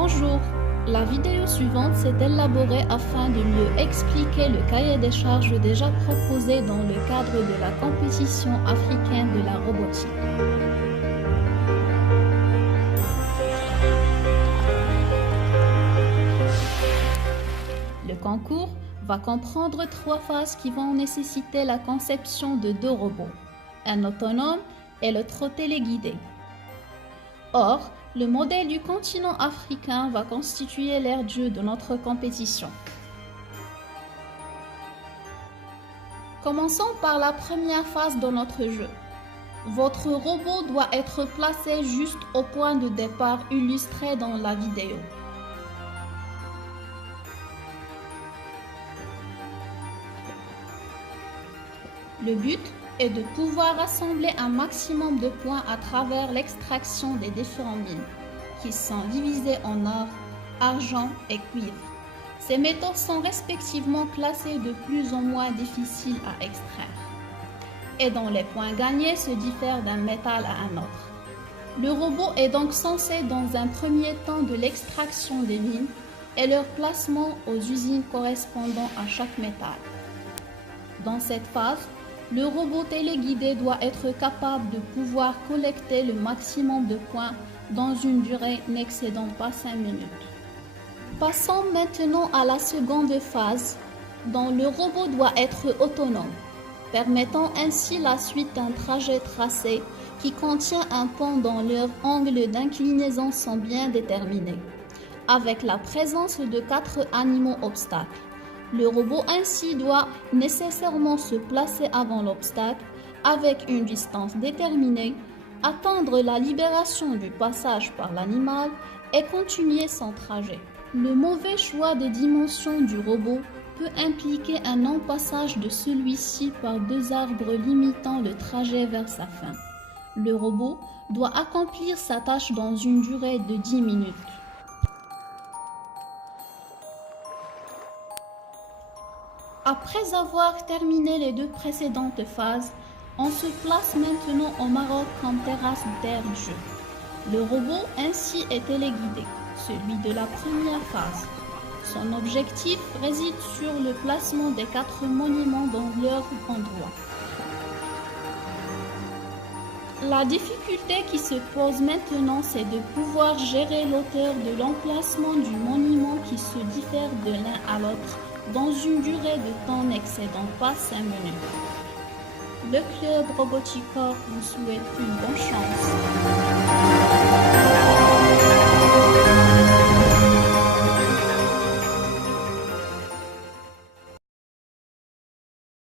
Bonjour, la vidéo suivante s'est élaborée afin de mieux expliquer le cahier des charges déjà proposé dans le cadre de la compétition africaine de la robotique. Le concours va comprendre 3 phases qui vont nécessiter la conception de 2 robots, un autonome et l'autre téléguidé. Or, le modèle du continent africain va constituer l'aire de jeu de notre compétition. Commençons par la première phase de notre jeu. Votre robot doit être placé juste au point de départ illustré dans la vidéo. Le but est de pouvoir assembler un maximum de points à travers l'extraction des différents mines, qui sont divisées en or, argent et cuivre. Ces métaux sont respectivement classés de plus en moins difficiles à extraire, et dont les points gagnés se diffèrent d'un métal à un autre. Le robot est donc censé dans un premier temps de l'extraction des mines et leur placement aux usines correspondant à chaque métal. Dans cette phase, le robot téléguidé doit être capable de pouvoir collecter le maximum de points dans une durée n'excédant pas 5 minutes. Passons maintenant à la seconde phase, dont le robot doit être autonome, permettant ainsi la suite d'un trajet tracé qui contient un pont dont leurs angles d'inclinaison sont bien déterminés, avec la présence de 4 animaux obstacles. Le robot ainsi doit nécessairement se placer avant l'obstacle avec une distance déterminée, attendre la libération du passage par l'animal et continuer son trajet. Le mauvais choix des dimensions du robot peut impliquer un non-passage de celui-ci par 2 arbres limitant le trajet vers sa fin. Le robot doit accomplir sa tâche dans une durée de 10 minutes. Après avoir terminé les 2 précédentes phases, on se place maintenant au Maroc comme terrasse d'air de jeu. Le robot ainsi est téléguidé, celui de la première phase. Son objectif réside sur le placement des 4 monuments dans leur endroit. La difficulté qui se pose maintenant, c'est de pouvoir gérer l'auteur de l'emplacement du monument qui se diffère de l'un à l'autre dans une durée de temps n'excédant pas 5 minutes. Le club Roboticorp vous souhaite une bonne chance.